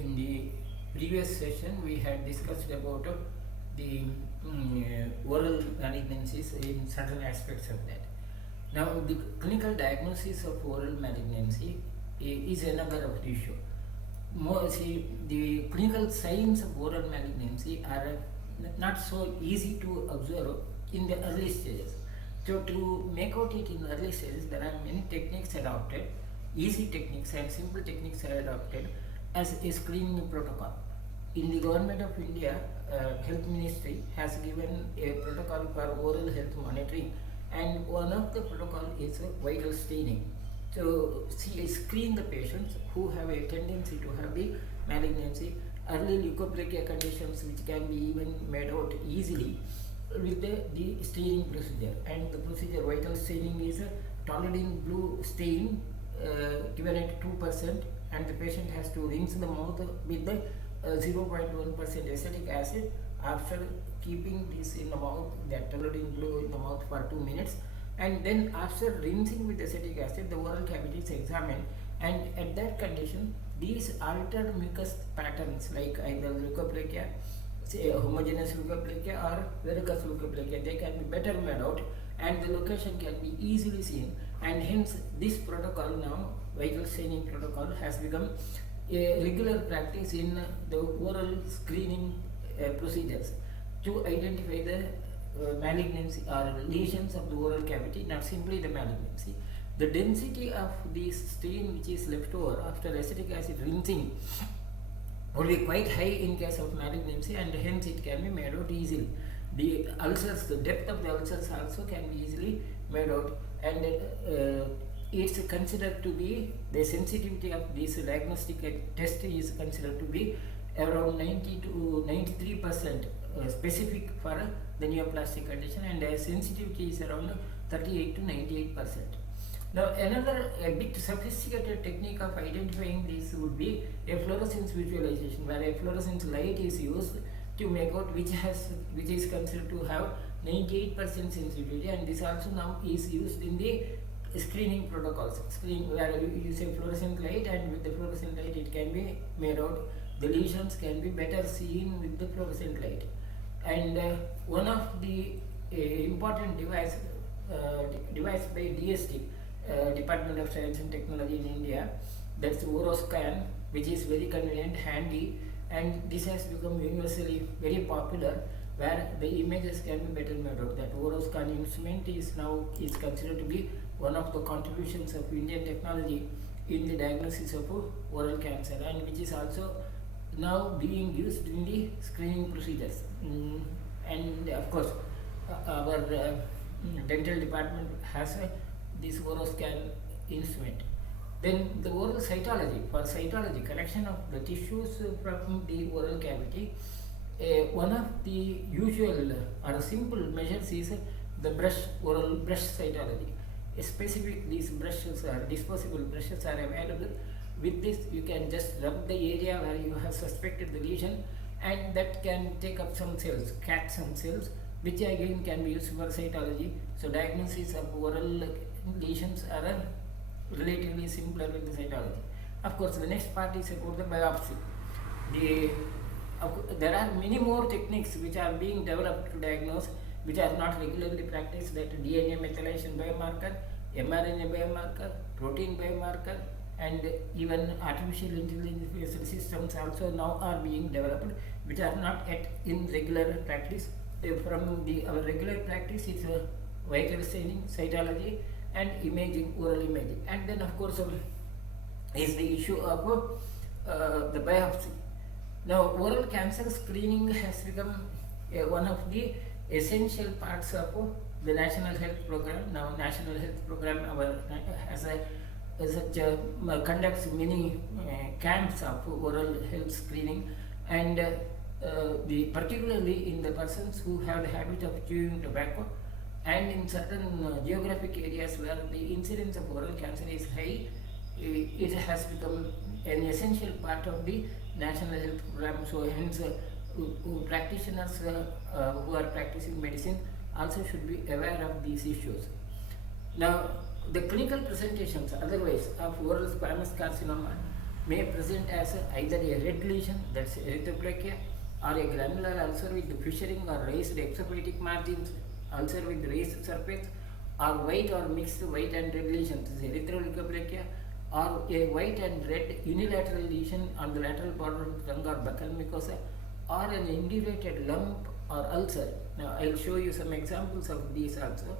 In the previous session, we had discussed about the oral malignancies in certain aspects of that. Now, the clinical diagnosis of oral malignancy is another of the issue. The clinical signs of oral malignancy are not so easy to observe in the early stages. So, to make out it in early stages, there are many techniques adopted, easy techniques and simple techniques are adopted as a screening protocol. In the Government of India, Health Ministry has given a protocol for oral health monitoring, and one of the protocol is vital staining. So, screen the patients who have a tendency to have the malignancy, early leukoplegia conditions which can be even made out easily with the staining procedure. And the procedure vital staining is a toluene blue stain given at 2%, and the patient has to rinse the mouth with the 0.1% acetic acid after keeping this in the mouth, that toluene blue in the mouth for 2 minutes, and then after rinsing with acetic acid the oral cavity is examined, and at that condition these altered mucus patterns like either leukoplegia, say homogeneous leukoplegia or verrucous leukoplegia, they can be better made out and the location can be easily seen, and hence this protocol now, vital staining protocol, has become a regular practice in the oral screening procedures to identify the malignancy or lesions of the oral cavity, not simply the malignancy. The density of the stain which is left over after acetic acid rinsing will be quite high in case of malignancy, and hence it can be made out easily. The ulcers, the depth of the ulcers also can be easily made out, and it's considered to be, the sensitivity of this diagnostic test is considered to be around 90 to 93% specific for the neoplastic condition, and sensitivity is around 38 to 98%. Now, another a bit sophisticated technique of identifying this would be a fluorescence visualization, where a fluorescence light is used to make out which is considered to have 98% sensitivity, and this also now is used in the screening protocols. Where you use a fluorescent light, and with the fluorescent light it can be made out, the lesions can be better seen with the fluorescent light. And one of the important device by DST, Department of Science and Technology in India, that's Oroscan, which is very convenient, handy, and this has become universally very popular, where the images can be better made out. That Oroscan instrument is now considered to be one of the contributions of Indian technology in the diagnosis of oral cancer, and which is also now being used in the screening procedures. And of course, our dental department has this Oroscan instrument. Then the oral cytology, for cytology, collection of the tissues from the oral cavity, one of the usual or simple measures is the oral brush cytology. These brushes are disposable brushes are available. With this you can just rub the area where you have suspected the lesion, and that can take up some cells, catch some cells, which again can be used for cytology. So diagnosis of oral lesions are relatively simpler with the cytology. Of course, the next part is about the biopsy. There are many more techniques which are being developed to diagnose, which are not regularly practiced, that DNA methylation biomarker, mRNA biomarker, protein biomarker, and even artificial intelligence systems also now are being developed, which are not yet in regular practice. From our regular practice is vital staining, cytology, and imaging, oral imaging. And then of course is the issue of the biopsy. Now, oral cancer screening has become one of the essential parts of the National Health Program. Now, National Health Program conducts many camps of oral health screening, and particularly in the persons who have the habit of chewing tobacco, and in certain geographic areas where the incidence of oral cancer is high, it has become an essential part of the National Health Program. So hence practitioners who are practicing medicine also should be aware of these issues. Now, the clinical presentations otherwise of oral squamous carcinoma may present as either a red lesion, that's erythroplakia, or a granular ulcer with fissuring or raised exophytic margins, ulcer with raised surface, or white or mixed white and red lesions, erythroleukoplakia, or a white and red unilateral lesion on the lateral border of the tongue or buccal mucosa, or an indurated lump or ulcer. Now I will show you some examples of these also.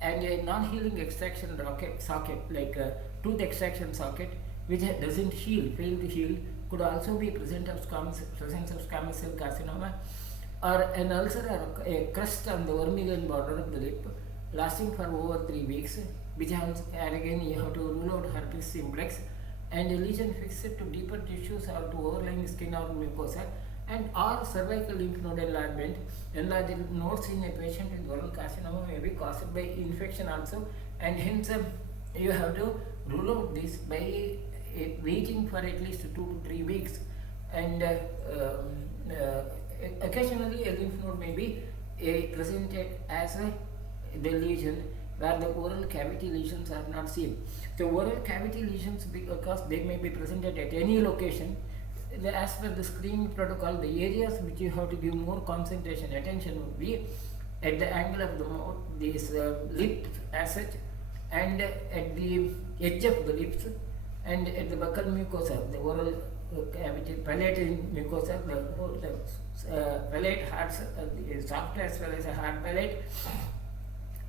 And a non-healing extraction socket, like a tooth extraction socket, which doesn't heal, fail to heal, could also be presence of squamous cell carcinoma, or an ulcer or a crust on the vermilion border of the lip, lasting for over 3 weeks, which has, and again you have to rule out herpes simplex, and a lesion fixed to deeper tissues or to overlying skin or mucosa, and or cervical lymph node enlargement. Enlarged nodes in a patient with oral carcinoma may be caused by infection also, and hence you have to rule out this by waiting for at least 2 to 3 weeks. And occasionally a lymph node may be presented as the lesion where the oral cavity lesions are not seen. So oral cavity lesions, because they may be presented at any location, as per the screening protocol, the areas which you have to give more concentration attention would be at the angle of the mouth, this lip as such, and at the edge of the lips, and at the buccal mucosa, the oral cavity, palatal mucosa, the palate, hard, soft as well as a hard palate,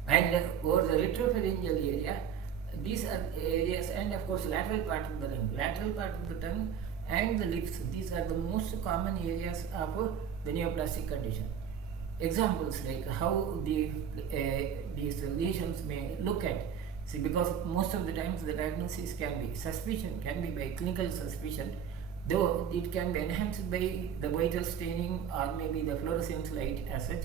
and over the retropharyngeal area. These are areas, and of course lateral part of the tongue, and the lips. These are the most common areas of the neoplastic condition. Examples like how these lesions may look at. See, because most of the times the diagnosis can be by clinical suspicion, though it can be enhanced by the vital staining or maybe the fluorescence light as such.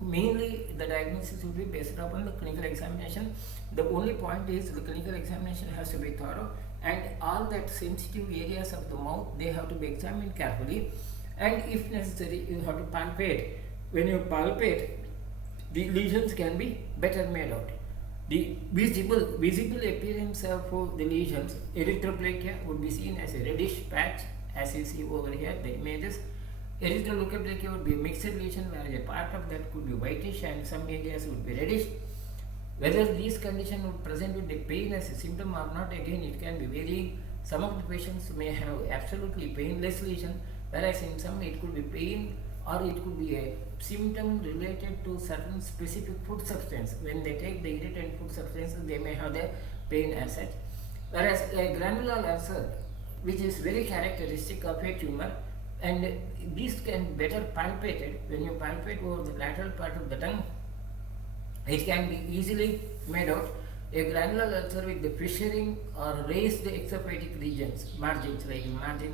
Mainly the diagnosis will be based upon the clinical examination. The only point is the clinical examination has to be thorough, and all that sensitive areas of the mouth, they have to be examined carefully, and if necessary you have to palpate. When you palpate, the lesions can be better made out. The visible appearance of the lesions, erythroplakia would be seen as a reddish patch, as you see over here the images. Erythroleukoplakia would be a mixed lesion where a part of that could be whitish and some areas would be reddish. Whether these conditions would present with the pain as a symptom or not, again it can be varying. Some of the patients may have absolutely painless lesion, whereas in some it could be pain, or it could be a symptom related to certain specific food substance. When they take the irritant food substances, they may have the pain as such. Whereas a granular ulcer, which is very characteristic of a tumor, and these can be better palpated. When you palpate over the lateral part of the tongue, it can be easily made out. A granular ulcer with the fissuring or raised exophytic regions, margins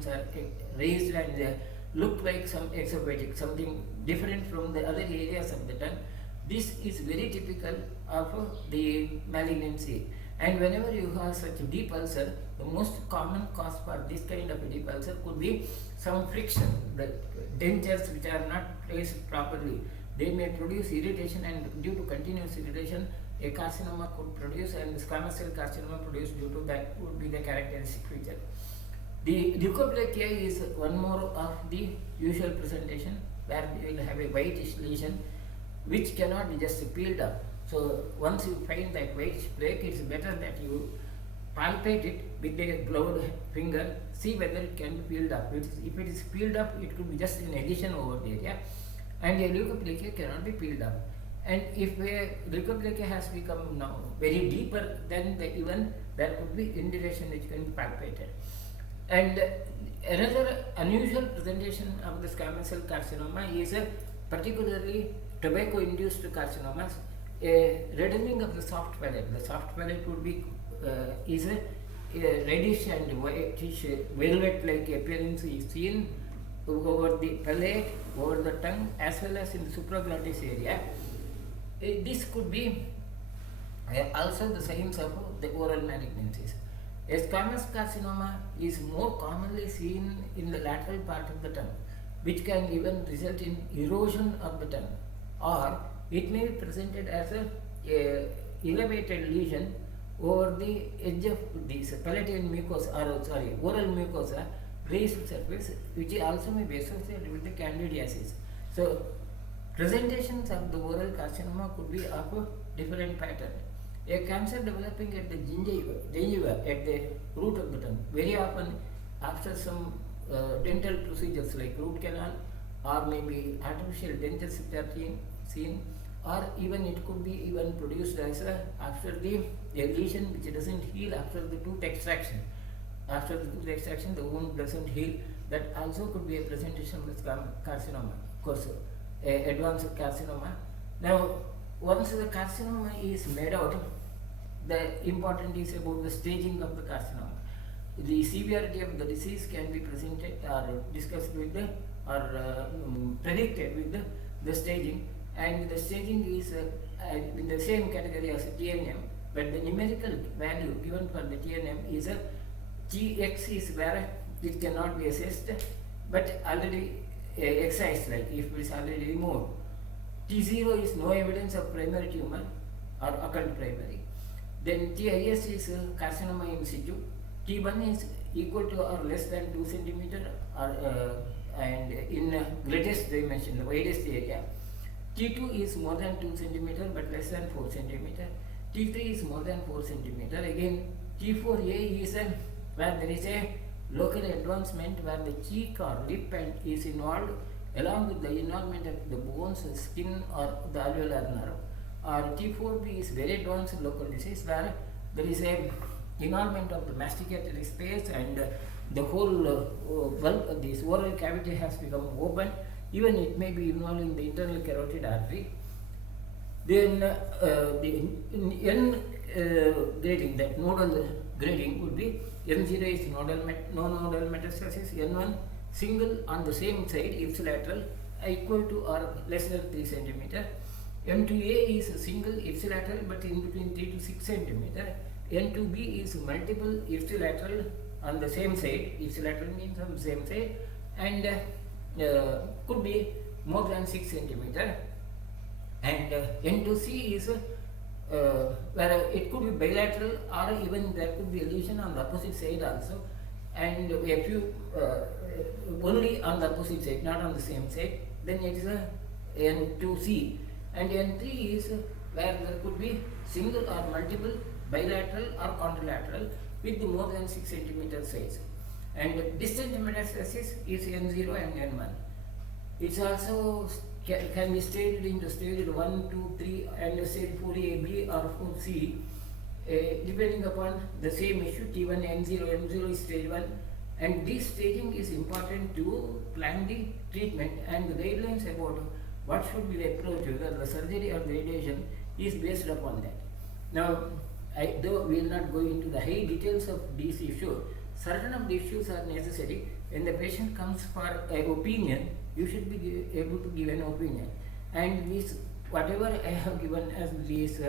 are raised and look like some exophytic, something different from the other areas of the tongue. This is very typical of the malignancy. And whenever you have such a deep ulcer, the most common cause for this kind of a deep ulcer could be some friction. The dentures which are not placed properly, they may produce irritation, and due to continuous irritation, a carcinoma could produce, and squamous cell carcinoma produced due to that would be the characteristic feature. The leukoplakia is one more of the usual presentation, where you will have a whitish lesion which cannot be just peeled up. So once you find that whitish plaque, it's better that you palpate it with a gloved finger, see whether it can be peeled up. If it is peeled up, it could be just an addition over the area, and a leukoplakia cannot be peeled up. And if a leukoplakia has become now very deeper, then even there could be induration which can be palpated. And another unusual presentation of the squamous cell carcinoma is particularly tobacco-induced carcinomas, a reddening of the soft palate. The soft palate would be is a reddish and whitish velvet-like appearance is seen over the palate, over the tongue, as well as in the supraglottis area. This could be also the signs of the oral malignancies. A squamous carcinoma is more commonly seen in the lateral part of the tongue, which can even result in erosion of the tongue, or it may be presented as a elevated lesion over the edge of this palatal mucosa, or sorry, oral mucosa, raised surface, which also may be associated with the candidiasis. So, presentations of the oral carcinoma could be of a different pattern. A cancer developing at the gingiva at the root of the tongue, very often after some dental procedures like root canal, or maybe artificial dentures which are seen, or even it could be even produced as after the lesion which doesn't heal after the tooth extraction. After the tooth extraction, the wound doesn't heal. That also could be a presentation with carcinoma, of course, advanced carcinoma. Now, once the carcinoma is made out, the important is about the staging of the carcinoma. The severity of the disease can be presented or discussed with the predicted with the staging, and the staging is in the same category as TNM, but the numerical value given for the TNM is a GX is where it cannot be assessed, but already excised, like if it is already removed. T0 is no evidence of primary tumor or occult primary. Then TIS is carcinoma in situ. T1 is equal to or less than 2 cm or and in greatest dimension, the widest area. T2 is more than 2 cm but less than 4 cm. T3 is more than 4 cm. Again, T4A is where there is a local advancement where the cheek or lip and is involved along with the involvement of the bones, skin or the alveolar nerve. Or T4B is very advanced local disease where there is a involvement of the masticatory space and the whole this oral cavity has become open. Even it may be involving the internal carotid artery. Then the N grading, that nodal grading would be N0 is no nodal metastasis, N1 single on the same side ipsilateral equal to or less than 3 cm. N2A is single ipsilateral but in between 3 to 6 cm. N2B is multiple ipsilateral on the same side, ipsilateral means on the same side, and could be more than 6 cm. And N2C is where it could be bilateral or even there could be a lesion on the opposite side also, and a few only on the opposite side, not on the same side. Then it is a N2C, and N3 is where there could be single or multiple bilateral or contralateral with more than 6 cm size. And distant metastasis is N0 and N1. It's also can be staged into stage 1, 2, 3 and stage 4A, B or 4C depending upon the same issue. T1, N0, M0 is stage 1, and this staging is important to plan the treatment, and the guidelines about what should be the approach, whether the surgery or the radiation, is based upon that. Now, though we will not go into the high details of this issue, certain of the issues are necessary. When the patient comes for an opinion, you should be able to give an opinion. And this, whatever I have given as these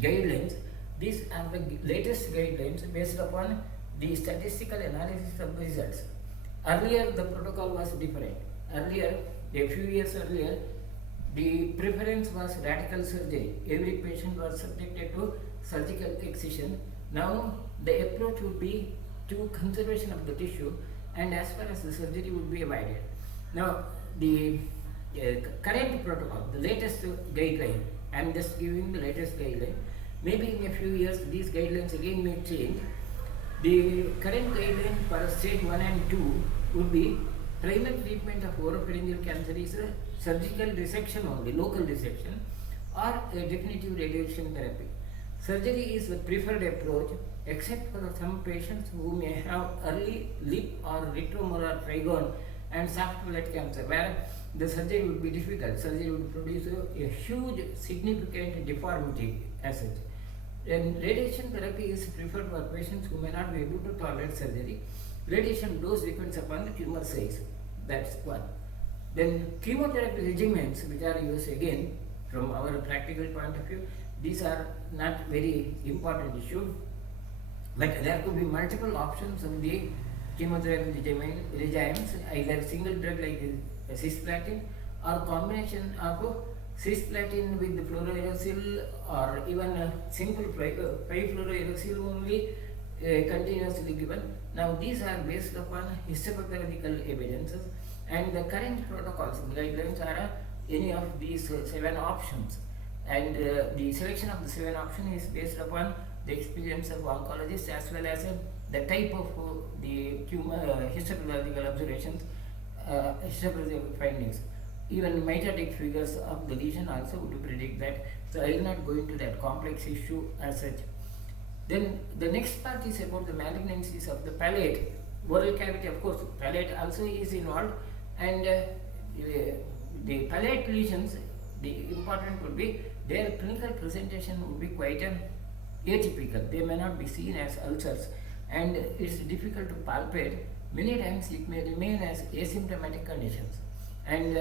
guidelines, these are the latest guidelines based upon the statistical analysis of the results. Earlier, the protocol was different. Earlier, a few years earlier, the preference was radical surgery. Every patient was subjected to surgical excision. Now, the approach would be to conservation of the tissue, and as far as the surgery would be avoided. Now, the current protocol, the latest guideline, I am just giving the latest guideline. Maybe in a few years, these guidelines again may change. The current guideline for stage 1 and 2 would be primary treatment of oropharyngeal cancer is a surgical resection only, local resection, or a definitive radiation therapy. Surgery is the preferred approach, except for some patients who may have early lip or retromolar trigone and soft palate cancer, where the surgery would be difficult. Surgery would produce a huge, significant deformity as such. And radiation therapy is preferred for patients who may not be able to tolerate surgery. Radiation dose depends upon the tumor size. That's one. Then chemotherapy regimens, which are used again from our practical point of view, these are not very important issue, but there could be multiple options of the chemotherapy regimens, either single drug like cisplatin or combination of cisplatin with fluorouracil or even simple 5-fluorouracil only continuously given. Now these are based upon histopathological evidences, and the current protocols guidelines are any of these 7 options, and the selection of the 7 options is based upon the experience of oncologists as well as the type of the tumor histopathological observations, histopathological findings. Even mitotic figures of the lesion also would predict that. So I will not go into that complex issue as such. Then the next part is about the malignancies of the palate, oral cavity. Of course, palate also is involved, and the palate lesions, the important would be their clinical presentation would be quite atypical. They may not be seen as ulcers, and it's difficult to palpate. Many times it may remain as asymptomatic conditions, and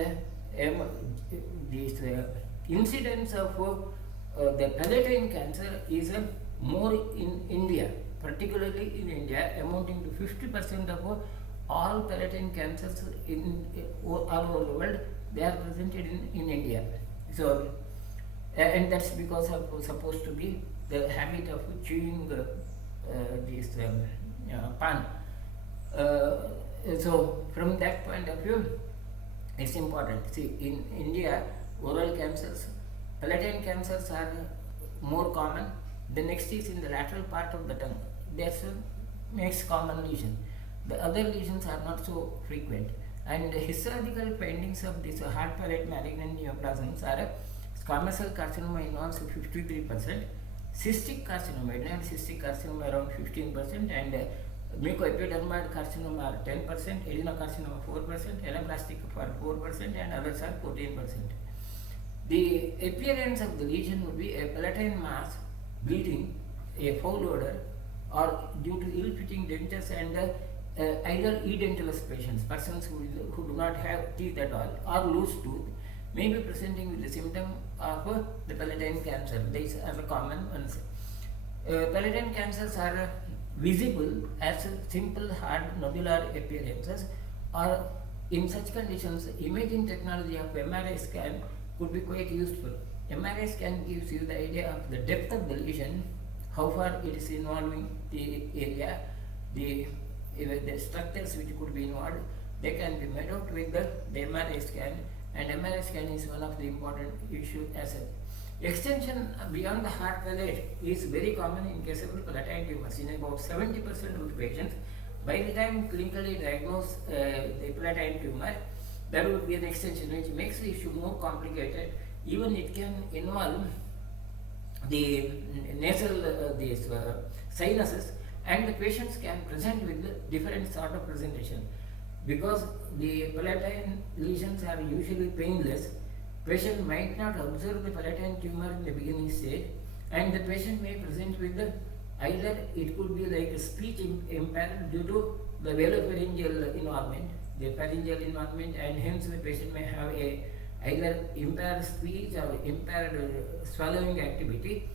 this incidence of the palatine cancer is more in India, particularly in India, amounting to 50% of all palatine cancers in all over the world. They are presented in India. So, and that's because of supposed to be the habit of chewing this pan. So, from that point of view, it's important. See, in India, oral cancers, palatine cancers are more common. The next is in the lateral part of the tongue. That's a next common lesion. The other lesions are not so frequent. And the histological findings of this hard palate malignant neoplasms are squamous cell carcinoma involves 53%, cystic carcinoma, adenoid cystic carcinoma around 15%, and mucoepidermoid carcinoma are 10%, adenocarcinoma 4%, anaplastic for 4%, and others are 14%. The appearance of the lesion would be a palatine mass, bleeding, a foul odor, or due to ill-fitting dentures and either edentulous patients, persons who do not have teeth at all, or loose tooth, may be presenting with the symptom of the palatine cancer. These are the common ones. Palatine cancers are visible as simple hard nodular appearances, or in such conditions, imaging technology of MRI scan could be quite useful. MRI scan gives you the idea of the depth of the lesion, how far it is involving the area, the structures which could be involved. They can be made out with the MRI scan, and MRI scan is one of the important issues as well. Extension beyond the heart palate is very common in case of palatine tumors. In about 70% of the patients, by the time clinically diagnosed the palatine tumor, there would be an extension which makes the issue more complicated. Even it can involve the nasal sinuses, and the patients can present with different sort of presentation. Because the palatine lesions are usually painless, patient might not observe the palatine tumor in the beginning stage, and the patient may present with either it could be like a speech impairment due to the velopharyngeal involvement, the pharyngeal involvement, and hence the patient may have either impaired speech or impaired swallowing activity,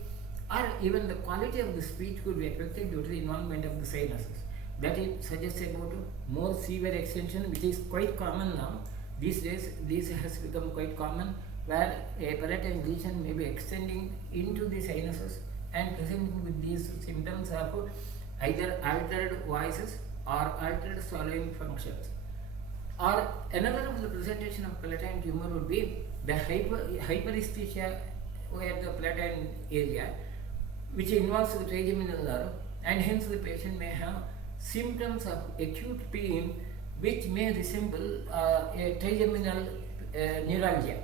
or even the quality of the speech could be affected due to the involvement of the sinuses. That it suggests about more severe extension, which is quite common now. These days, this has become quite common, where a palatine lesion may be extending into the sinuses and presenting with these symptoms of either altered voices or altered swallowing functions. Or another of the presentation of palatine tumor would be the hyperesthesia at the palatine area, which involves the trigeminal nerve, and hence the patient may have symptoms of acute pain which may resemble a trigeminal neuralgia.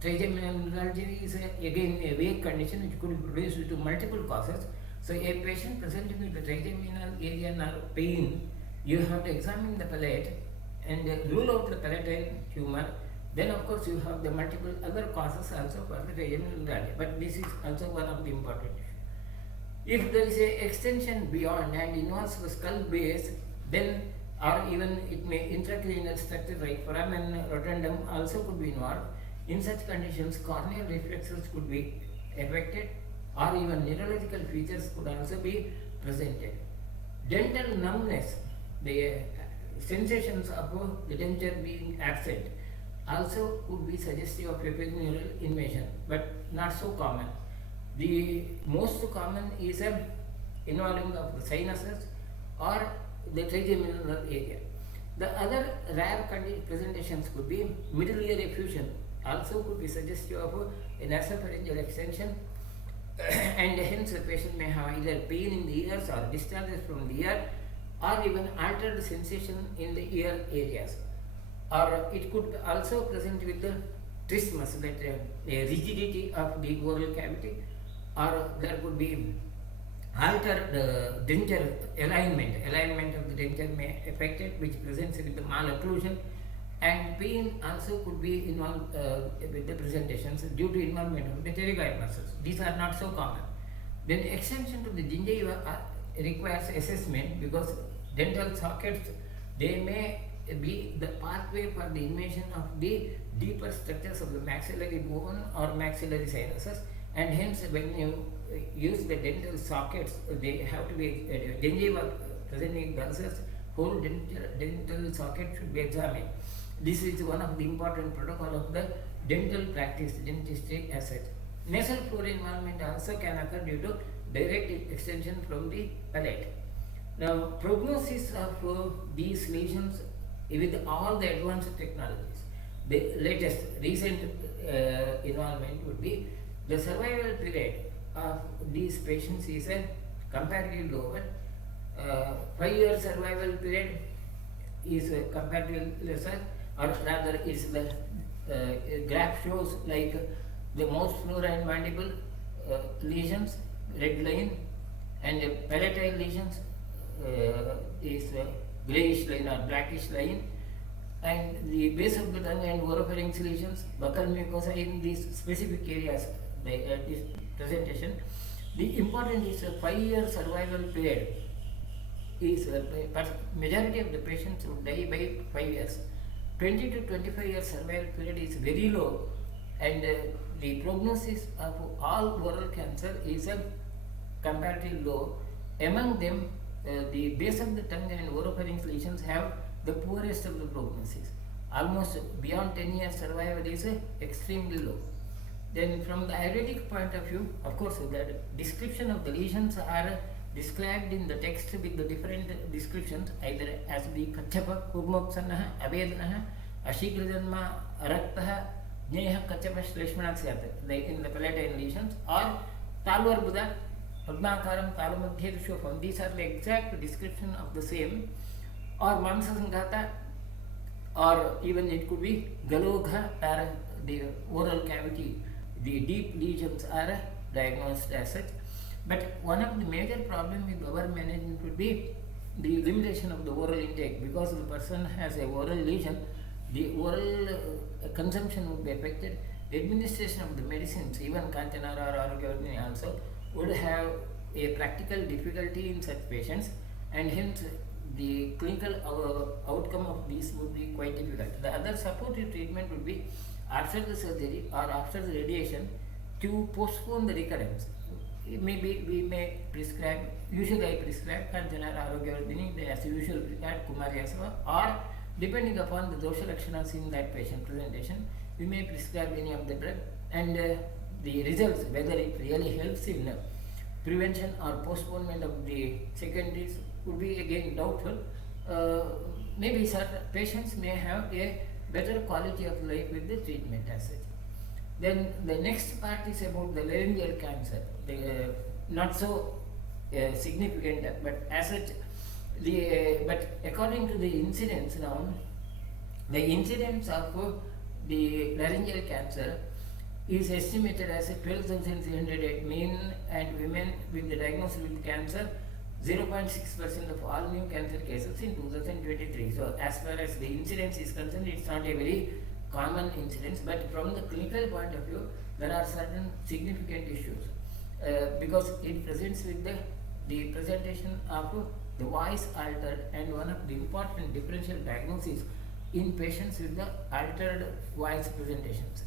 Trigeminal neuralgia is again a vague condition which could be produced due to multiple causes. So a patient presenting with the trigeminal area nerve pain, you have to examine the palate and rule out the palatine tumor. Then of course you have the multiple other causes also for the trigeminal neuralgia, but this is also one of the important issues. If there is a extension beyond and involves the skull base, then or even it may intracranial structure like foramen rotundum also could be involved. In such conditions, corneal reflexes could be affected, or even neurological features could also be presented. Dental numbness, the sensations of the denture being absent, also would be suggestive of epidural invasion, but not so common. The most common is a involving of the sinuses or the trigeminal area. The other rare presentations could be middle ear effusion, also could be suggestive of a nasopharyngeal extension and hence the patient may have either pain in the ears or discharges from the ear or even altered sensation in the ear areas. Or it could also present with the trismus, that rigidity of the oral cavity, or there could be altered denture alignment of the denture may affect it, which presents with the malocclusion, and pain also could be involved with the presentations due to involvement of the pterygoid muscles. These are not so common. Then extension to the gingiva requires assessment because dental sockets, they may be the pathway for the invasion of the deeper structures of the maxillary bone or maxillary sinuses, and hence when you use the dental sockets, they have to be gingiva presenting ulcers, whole dental socket should be examined. This is one of the important protocol of the dental practice, dentistry as such. Nasal floor involvement also can occur due to direct extension from the palate. Now, prognosis of these lesions with all the advanced technologies, the latest recent involvement would be the survival period of these patients is a comparatively lower. 5-year survival period is comparatively lesser, or rather is the graph shows like the most flora and mandible lesions, red line, and palatine lesions is greyish line or blackish line, and the base of the tongue and oropharynx lesions, buccal mucosa in these specific areas, this presentation. The important is a 5-year survival period is majority of the patients would die by 5 years. 20 to 25 years survival period is very low, and the prognosis of all oral cancer is comparatively low. Among them, the base of the tongue and oropharynx lesions have the poorest of the prognosis. Almost beyond 10 years survival is extremely low. Then from the ayurvedic point of view, of course, the description of the lesions are described in the text with the different descriptions, either as the Kachapa, Kurmopsanah, Avedana, Ashikrijanma, Araktaha, Neha Kachapa Shleshmanaxyat, in the palatine lesions, or Talvar Buddha, Padmakaram, Talamadhyarishofam. These are the exact description of the same, or Mansasangata, or even it could be Galogha, or the oral cavity. The deep lesions are diagnosed as such. But one of the major problems with our management would be the limitation of the oral intake, because the person has a oral lesion, the oral consumption would be affected. Administration of the medicines, even Kanchanara or Arogavardhini also, would have a practical difficulty in such patients, and hence the clinical outcome of these would be quite difficult. The other supportive treatment would be after the surgery or after the radiation to postpone the recurrence. Maybe we may prescribe, usually I prescribe Kanchanara Arogavardhini as usual prescribed Kumaryasava, or depending upon the dosha lakshanas in that patient presentation, we may prescribe any of the drug, and the results, whether it really helps in prevention or postponement of the secondaries, would be again doubtful. Maybe certain patients may have a better quality of life with the treatment as such. Then the next part is about the laryngeal cancer, not so significant, but as such, but according to the incidence now, the incidence of the laryngeal cancer is estimated as 12,300 men and women with the diagnosis with cancer, 0.6% of all new cancer cases in 2023. So as far as the incidence is concerned, it's not a very common incidence, but from the clinical point of view, there are certain significant issues because it presents with the presentation of the voice altered, and one of the important differential diagnoses in patients with the altered voice presentations.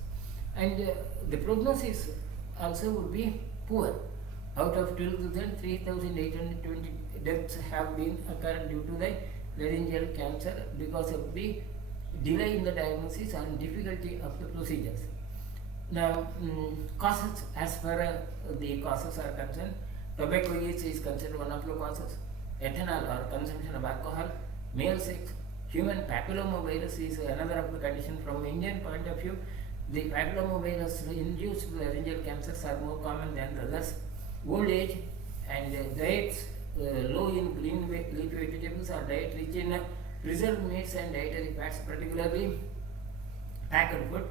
And the prognosis also would be poor. Out of 12,000, 3,820 deaths have been occurred due to the laryngeal cancer because of the delay in the diagnosis and difficulty of the procedures. Now, causes, as far as the causes are concerned, tobacco use is considered one of the causes, ethanol or consumption of alcohol, male sex, human papillomavirus is another of the condition. From Indian point of view, the papillomavirus induced laryngeal cancers are more common than the others. Old age and diets low in green leafy vegetables or diet rich in preserved meats and dietary fats, particularly packed food,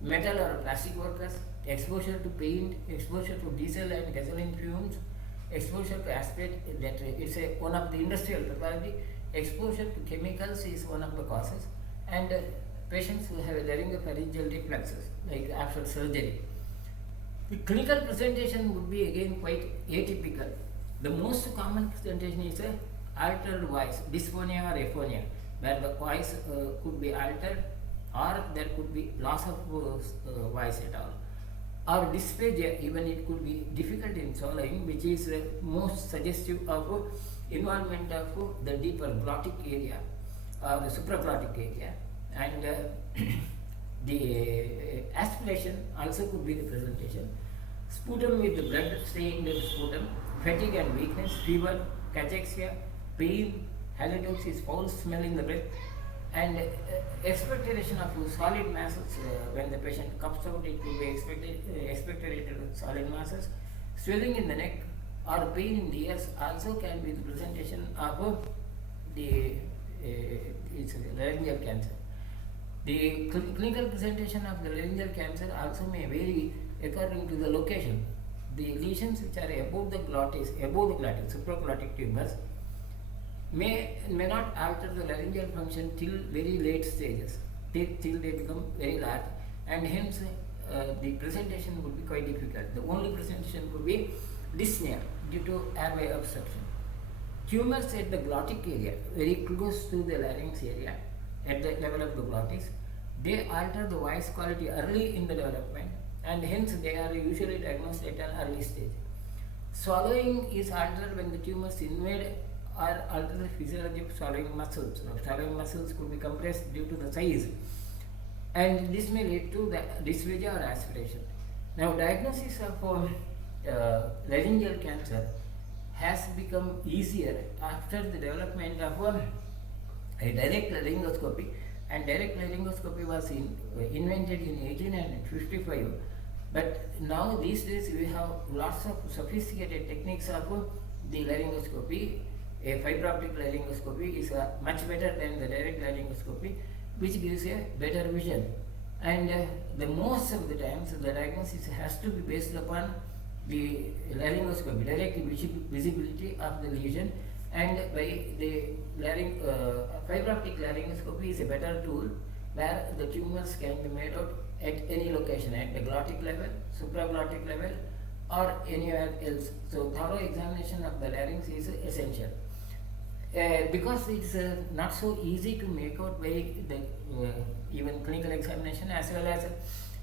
metal or plastic workers, exposure to paint, exposure to diesel and gasoline fumes, exposure to asphalt, that it's one of the industrial pathology, exposure to chemicals is one of the causes, and patients who have laryngopharyngeal reflexes, like after surgery. The clinical presentation would be again quite atypical. The most common presentation is a altered voice, dysphonia or aphonia, where the voice could be altered or there could be loss of voice at all. Or dysphagia, even it could be difficult in swallowing, which is most suggestive of involvement of the deeper glottic area or the supraglottic area. And the aspiration also could be the presentation. Sputum with the blood stained sputum, fatigue and weakness, fever, cachexia, pain, halitosis, foul smell in the breath, and expectoration of solid masses. When the patient coughs out, it will be expectorated solid masses. Swelling in the neck or pain in the ears also can be the presentation of the laryngeal cancer. The clinical presentation of the laryngeal cancer also may vary according to the location. The lesions which are above the glottis, supraglottic tumors, may not alter the laryngeal function till very late stages, till they become very large, and hence the presentation would be quite difficult. The only presentation could be dyspnea due to airway obstruction. Tumors at the glottic area, very close to the larynx area, at the level of the glottis, they alter the voice quality early in the development, and hence they are usually diagnosed at an early stage. Swallowing is altered when the tumors invade or alter the physiology of swallowing muscles. Swallowing muscles could be compressed due to the size, and this may lead to the dysphagia or aspiration. Now, diagnosis of laryngeal cancer has become easier after the development of a direct laryngoscopy, and direct laryngoscopy was invented in 1855. But now these days we have lots of sophisticated techniques of the laryngoscopy. A fiber optic laryngoscopy is much better than the direct laryngoscopy, which gives a better vision. And the most of the times the diagnosis has to be based upon the laryngoscopy, direct visibility of the lesion, and by the fiber optic laryngoscopy is a better tool where the tumors can be made out at any location, at the glottic level, supraglottic level, or anywhere else. So thorough examination of the larynx is essential. Because it's not so easy to make out by the even clinical examination, as well as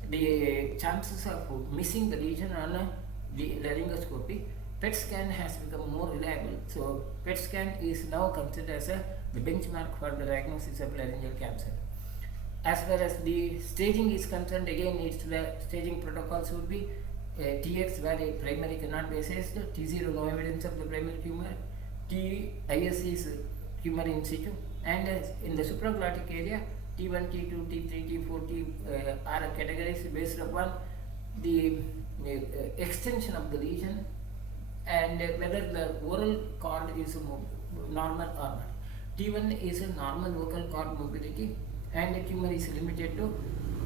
the chances of missing the lesion on the laryngoscopy, PET scan has become more reliable. So PET scan is now considered as the benchmark for the diagnosis of laryngeal cancer. As far as the staging is concerned, again it's the staging protocols would be TX, where a primary cannot be assessed, T0 no evidence of the primary tumor, TIS is tumor in situ, and in the supraglottic area T1, T2, T3, T4, T are categories based upon the extension of the lesion and whether the oral cord is normal or not. T1 is a normal vocal cord mobility, and the tumor is limited to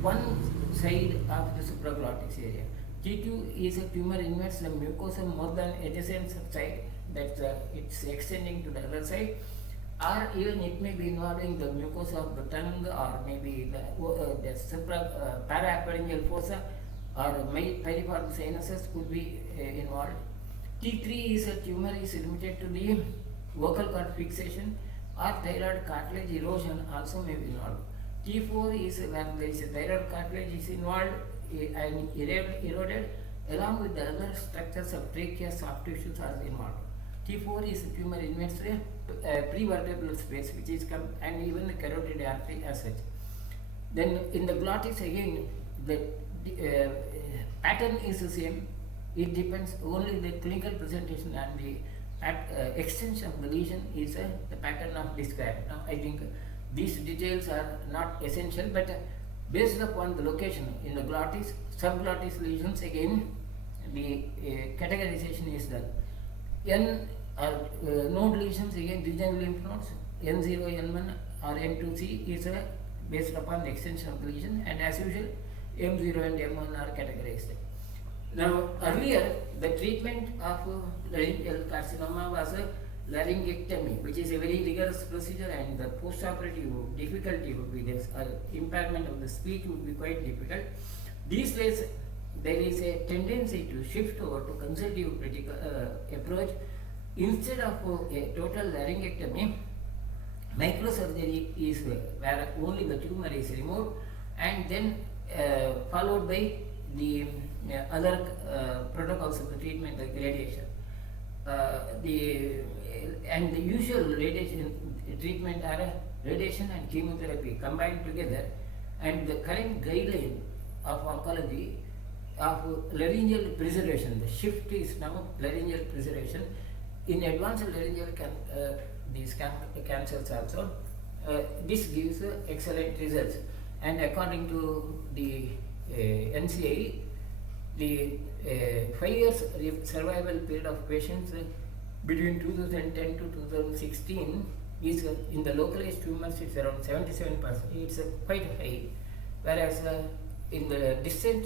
one side of the supraglottis area. T2 is a tumor invades the mucosa more than adjacent side, that it's extending to the other side, or even it may be involving the mucosa of the tongue, or maybe the parapharyngeal fossa or piriform sinuses could be involved. T3 is a tumor is limited to the vocal cord fixation, or thyroid cartilage erosion also may be involved. T4 is when there is a thyroid cartilage is involved and eroded, along with the other structures of trachea, soft tissues are involved. T4 is a tumor invades the prevertebral space, which is and even the carotid artery as such. Then in the glottis again, the pattern is the same. It depends only the clinical presentation and the extension of the lesion is the pattern of described. Now I think these details are not essential, but based upon the location in the glottis, subglottis lesions again, the categorization is done. N are node lesions, again regional lymph nodes, N0, N1 or N2C is based upon the extension of the lesion, and as usual M0 and M1 are categorized. Now earlier the treatment of laryngeal carcinoma was a laryngectomy, which is a very rigorous procedure, and the post-operative difficulty would be this, impairment of the speech would be quite difficult. These days there is a tendency to shift over to conservative approach. Instead of a total laryngectomy, microsurgery is where only the tumor is removed, and then followed by the other protocols of the treatment like radiation. The usual radiation treatment are radiation and chemotherapy combined together, and the current guideline of oncology of laryngeal preservation, the shift is now laryngeal preservation. In advanced laryngeal cancers also, this gives excellent results, and according to the NCI, the 5 years survival period of patients between 2010 to 2016 is in the localized tumors it's around 77%. It's quite high, whereas in the distant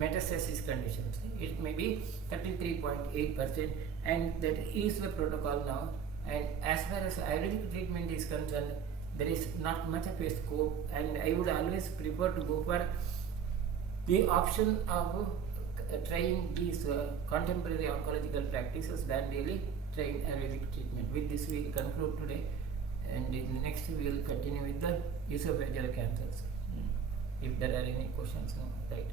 metastasis conditions it may be 33.8%, and that is the protocol now. And as far as Ayurvedic treatment is concerned, there is not much of a scope, and I would always prefer to go for the option of trying these contemporary oncological practices than really trying Ayurvedic treatment. With this we will conclude today, and in next we will continue with the esophageal cancers. If there are any questions, no, right.